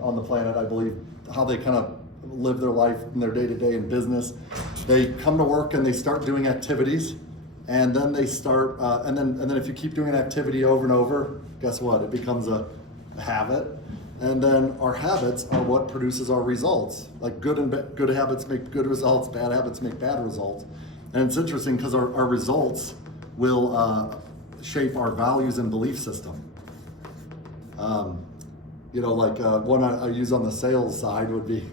on the planet, I believe, how they kind of live their life in their day-to-day in business. They come to work and they start doing activities, and then they start, and then if you keep doing an activity over and over, guess what? It becomes a habit, and then our habits are what produces our results. Like good habits make good results, bad habits make bad results, and it's interesting because our results will shape our values and belief system. One I use on the sales side would be,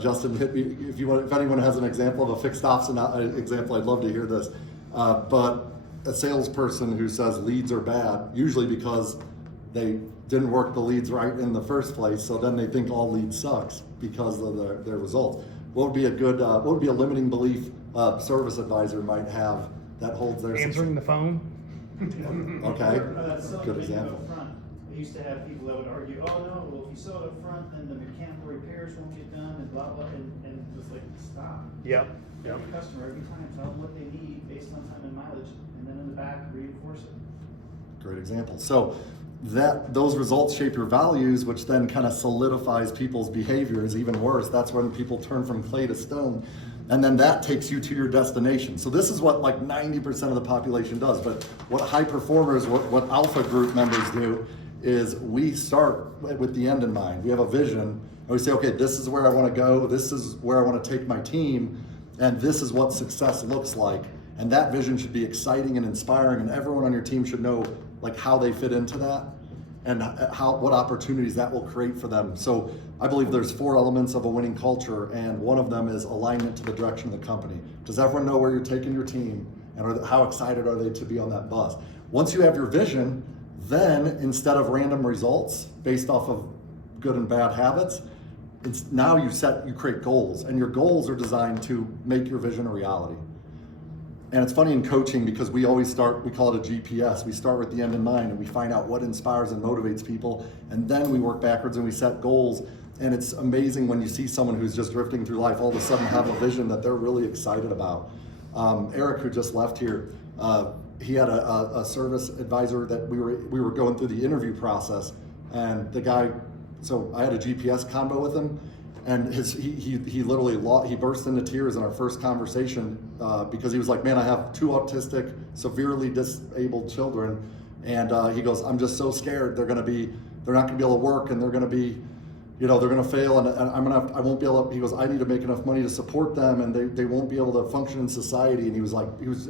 Justin, hit me if anyone has an example of a fixed ops example, I'd love to hear this. But a salesperson who says leads are bad, usually because they didn't work the leads right in the first place, so then they think all leads sucks because of their results. What would be a limiting belief service advisor might have that holds their answering the phone? Okay, good example. I used to have people that would argue, oh no, well if you sell it up front, then the mechanical repairs won't get done and blah blah, and just like stop. Yep. Every customer every time tell them what they need based on time and mileage, and then in the back reinforce it. Great example. So those results shape your values, which then kind of solidifies people's behaviors. Even worse, that's when people turn from clay to stone. And then that takes you to your destination. So this is what like 90% of the population does. But what high performers, what alpha group members do is we start with the end in mind. We have a vision and we say, okay, this is where I want to go. This is where I want to take my team. And this is what success looks like. And that vision should be exciting and inspiring. And everyone on your team should know like how they fit into that and what opportunities that will create for them. So I believe there's 4 elements of a winning culture, and one of them is alignment to the direction of the company. Does everyone know where you're taking your team, and how excited are they to be on that bus? Once you have your vision, then instead of random results based off of good and bad habits, it's now you create goals, and your goals are designed to make your vision a reality. And it's funny in coaching because we always we call it a GPS. We start with the end in mind and we find out what inspires and motivates people. And then we work backwards and we set goals. And it's amazing when you see someone who's just drifting through life, all of a sudden have a vision that they're really excited about. Eric, who just left here, he had a service advisor that we were going through the interview process. And the guy, so I had a GPS combo with him. And he literally he burst into tears in our first conversation because he was like, man, I have 2 autistic, severely disabled children, and he goes, I'm just so scared they're not going to be able to work, and they're going to be, they're going to fail, and I won't be able to. He goes, I need to make enough money to support them, and they won't be able to function in society. And he was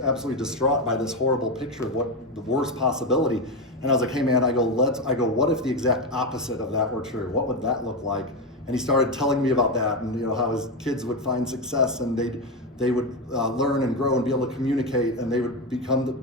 absolutely distraught by this horrible picture of what the worst possibility. And I was like, hey man, I go, what if the exact opposite of that were true? What would that look like? And he started telling me about that, and how his kids would find success, and they would learn and grow and be able to communicate, and they would be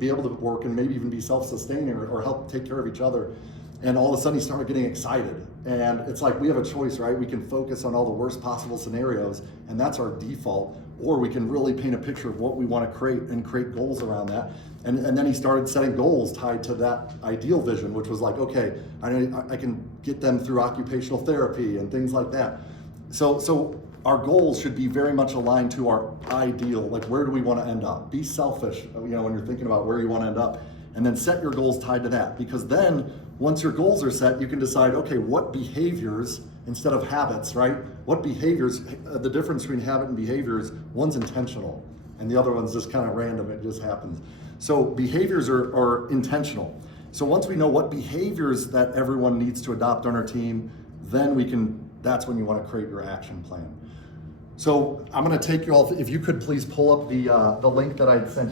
able to work and maybe even be self-sustaining or help take care of each other. And all of a sudden he started getting excited. And it's like we have a choice, right? We can focus on all the worst possible scenarios, and that's our default, or we can really paint a picture of what we want to create and create goals around that. And then he started setting goals tied to that ideal vision, which was like, okay, I can get them through occupational therapy and things like that. So our goals should be very much aligned to our ideal, like where do we want to end up? Be selfish, when you're thinking about where you want to end up, and then set your goals tied to that. Because then once your goals are set, you can decide, okay, what behaviors, instead of habits, right? What behaviors, the difference between habit and behaviors, one's intentional and the other one's just kind of random, it just happens. So behaviors are intentional. So once we know what behaviors that everyone needs to adopt on our team, then that's when you want to create your action plan. So I'm going to take you all, if you could please pull up the link that I sent you.